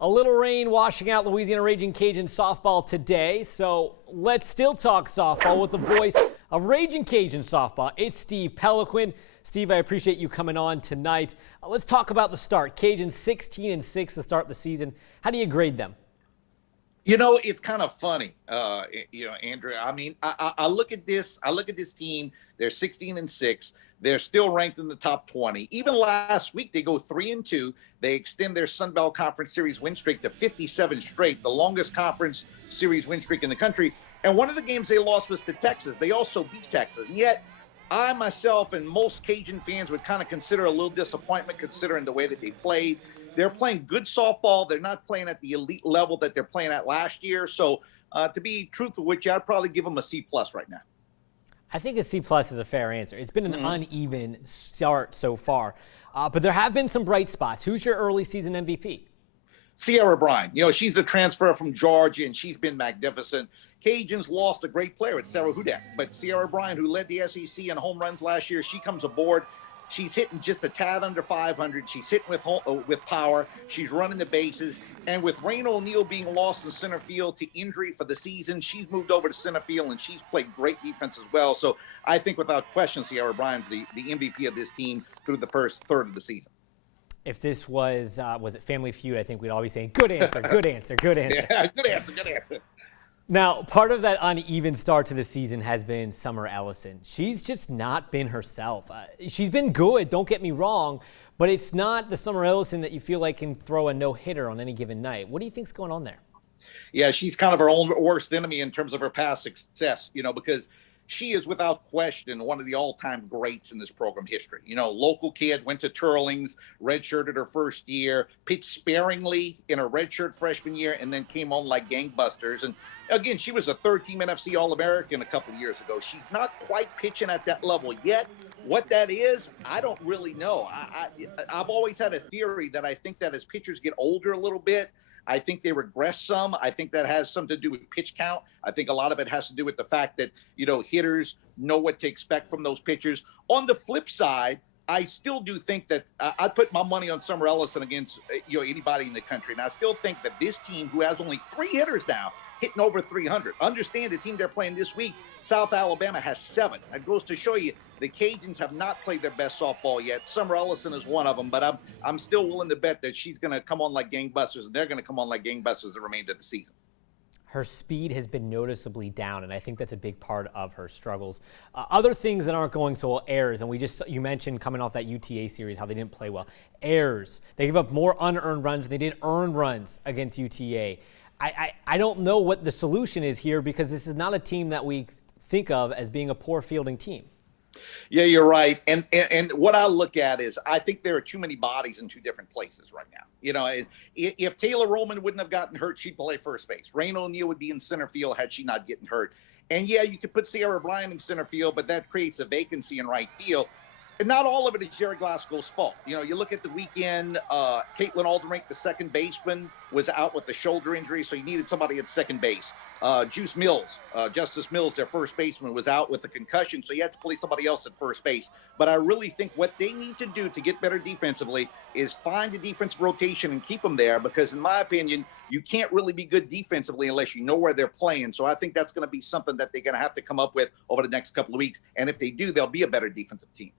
A little rain washing out Louisiana Ragin Cajun softball today, so let's still talk softball with the voice of Ragin Cajun softball. It's Steve Peloquin. Steve, I appreciate you coming on tonight. Let's talk about the start. Cajuns 16-6 to start the season. How do you grade them? You know, it's kind of funny, Andrew. I mean, I look at this. I look at this team. They're 16-6. They're still ranked in the top 20. Even last week, they go 3-2. They extend their Sun Belt Conference Series win streak to 57 straight, the longest conference series win streak in the country. And one of the games they lost was to Texas. They also beat Texas. And yet, I myself and most Cajun fans would kind of consider a little disappointment considering the way that they played. They're playing good softball. They're not playing at the elite level that they're playing at last year. So to be truthful with you, I'd probably give them a C+ right now. I think a C+ is a fair answer. It's been an uneven start so far, but there have been some bright spots. Who's your early season MVP? Sierra Bryant. You know, she's the transfer from Georgia, and she's been magnificent. Cajuns lost a great player at Sarah Hudak, but Sierra Bryant, who led the SEC in home runs last year, she comes aboard. She's hitting just a tad under 500. She's hitting with power. She's running the bases. And with Rain O'Neal being lost in center field to injury for the season, she's moved over to center field, and she's played great defense as well. So I think without question, Sierra Bryant's the MVP of this team through the first third of the season. If this was it Family Feud, I think we'd all be saying, good answer, good answer, good answer. Yeah, good answer, good answer. Now, part of that uneven start to the season has been Summer Ellyson. She's just not been herself. She's been good, don't get me wrong, but it's not the Summer Ellyson that you feel like can throw a no-hitter on any given night. What do you think's going on there? Yeah, she's kind of her own worst enemy in terms of her past success, because she is without question one of the all-time greats in this program history. Local kid, went to Turlings, redshirted her first year, pitched sparingly in her redshirt freshman year, and then came on like gangbusters. And again, she was a third-team NFC All-American a couple of years ago. She's not quite pitching at that level yet. What that is, I don't really know. I've always had a theory that I think that as pitchers get older a little bit, I think they regress some. I think that has something to do with pitch count. I think a lot of it has to do with the fact that, hitters know what to expect from those pitchers. On the flip side, I still do think that I'd put my money on Summer Ellyson against anybody in the country. And I still think that this team, who has only 3 hitters now, hitting over 300. Understand the team they're playing this week, South Alabama, has 7. That goes to show you the Cajuns have not played their best softball yet. Summer Ellyson is one of them, but I'm still willing to bet that she's going to come on like gangbusters, and they're going to come on like gangbusters the remainder of the season. Her speed has been noticeably down, and I think that's a big part of her struggles. Other things that aren't going so well, errors, and you mentioned coming off that UTA series how they didn't play well. Errors. They give up more unearned runs than they did earned runs against UTA. I don't know what the solution is here because this is not a team that we think of as being a poor fielding team. Yeah, you're right. And what I look at is I think there are too many bodies in 2 different places right now. If Taylor Roman wouldn't have gotten hurt, she'd play first base. Rain O'Neal would be in center field had she not gotten hurt. And yeah, you could put Sierra Bryant in center field, but that creates a vacancy in right field. And not all of it is Jerry Glasgow's fault. You look at the weekend, Caitlin Alderink, the second baseman, was out with the shoulder injury, so you needed somebody at second base. Justice Mills, their first baseman, was out with a concussion, so you had to play somebody else at first base. But I really think what they need to do to get better defensively is find the defensive rotation and keep them there, because in my opinion, you can't really be good defensively unless you know where they're playing. So I think that's going to be something that they're going to have to come up with over the next couple of weeks. And if they do, they'll be a better defensive team.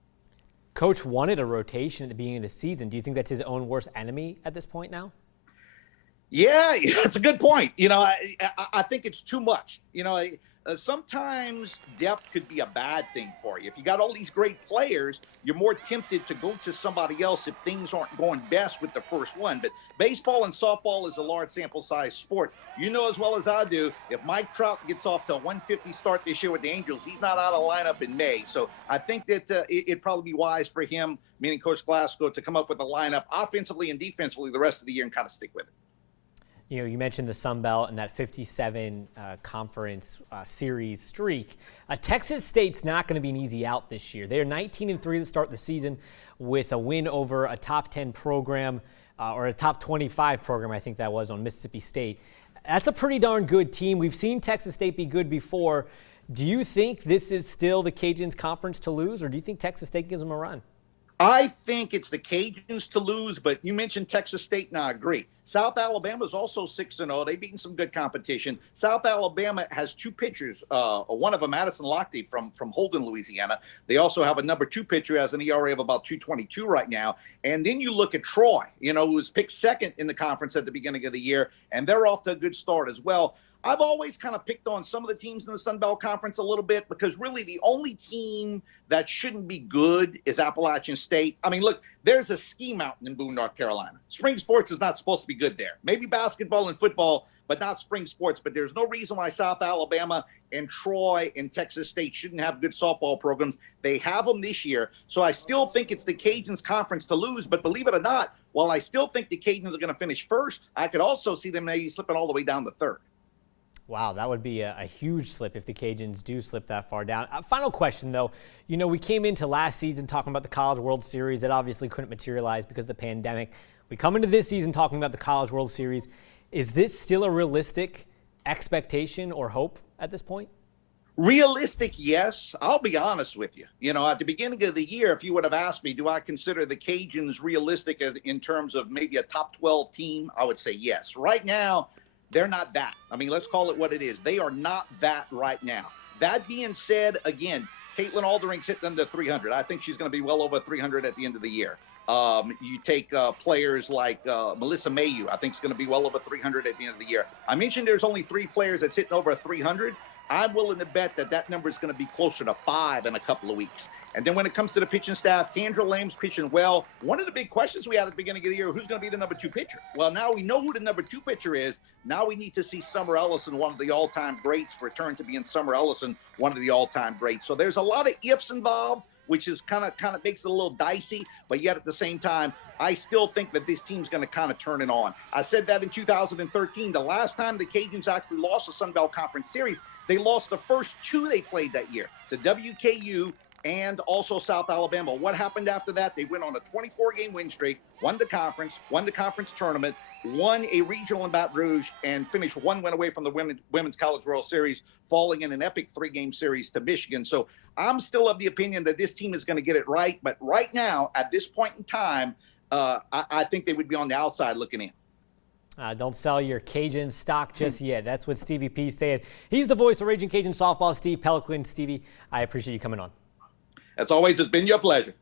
Coach wanted a rotation at the beginning of the season. Do you think that's his own worst enemy at this point now? Yeah, that's a good point. I think it's too much. Sometimes depth could be a bad thing for you. If you got all these great players, you're more tempted to go to somebody else if things aren't going best with the first one. But baseball and softball is a large sample size sport. You know as well as I do, if Mike Trout gets off to a 150 start this year with the Angels, he's not out of lineup in May. So I think that it'd probably be wise for him, meaning Coach Glasgow, to come up with a lineup offensively and defensively the rest of the year and kind of stick with it. You mentioned the Sun Belt and that 57 conference series streak. Texas State's not going to be an easy out this year. They're 19-3 to start the season with a win over a top 10 program or a top 25 program, I think that was, on Mississippi State. That's a pretty darn good team. We've seen Texas State be good before. Do you think this is still the Cajuns' conference to lose, or do you think Texas State gives them a run? I think it's the Cajuns to lose, but you mentioned Texas State, and I agree. South Alabama is also 6-0. They've beaten some good competition. South Alabama has two pitchers. One of them, Madison Lochte from Holden, Louisiana. They also have a number 2 pitcher, has an ERA of about 2.22 right now. And then you look at Troy, who was picked second in the conference at the beginning of the year, and they're off to a good start as well. I've always kind of picked on some of the teams in the Sun Belt Conference a little bit because really the only team that shouldn't be good is Appalachian State. I mean, look, there's a ski mountain in Boone, North Carolina. Spring sports is not supposed to be good there. Maybe basketball and football, but not spring sports. But there's no reason why South Alabama and Troy and Texas State shouldn't have good softball programs. They have them this year. So I still think it's the Cajuns conference to lose. But believe it or not, while I still think the Cajuns are going to finish first, I could also see them maybe slipping all the way down to third. Wow, that would be a huge slip if the Cajuns do slip that far down. Final question, though. We came into last season talking about the College World Series. It obviously couldn't materialize because of the pandemic. We come into this season talking about the College World Series. Is this still a realistic expectation or hope at this point? Realistic, yes. I'll be honest with you. At the beginning of the year, if you would have asked me, do I consider the Cajuns realistic in terms of maybe a top 12 team, I would say yes. Right now, they're not that. I mean, let's call it what it is. They are not that right now. That being said, again, Caitlin Alderink's hitting under 300. I think she's going to be well over 300 at the end of the year. You take players like Melissa Mayu. I think is going to be well over 300 at the end of the year. I mentioned there's only 3 players that's hitting over 300. I'm willing to bet that number is going to be closer to 5 in a couple of weeks. And then when it comes to the pitching staff, Kendra Lame's pitching well. One of the big questions we had at the beginning of the year, who's going to be the number 2 pitcher? Well, now we know who the number 2 pitcher is. Now we need to see Summer Ellyson, one of the all-time greats, return to being Summer Ellyson, one of the all-time greats. So there's a lot of ifs involved, which is kind of makes it a little dicey, but yet at the same time, I still think that this team's going to kind of turn it on. I said that in 2013. The last time the Cajuns actually lost the Sun Belt Conference Series, they lost the first 2 they played that year, to WKU and also South Alabama. What happened after that? They went on a 24-game win streak, won the conference tournament, won a regional in Baton Rouge, and finished 1 win away from the Women's College World Series, falling in an epic 3-game series to Michigan. So I'm still of the opinion that this team is going to get it right. But right now, at this point in time, I think they would be on the outside looking in. Don't sell your Cajun stock just yet. That's what Stevie P said. He's the voice of Ragin Cajun softball. Steve Peloquin. Stevie, I appreciate you coming on. As always, it's been your pleasure.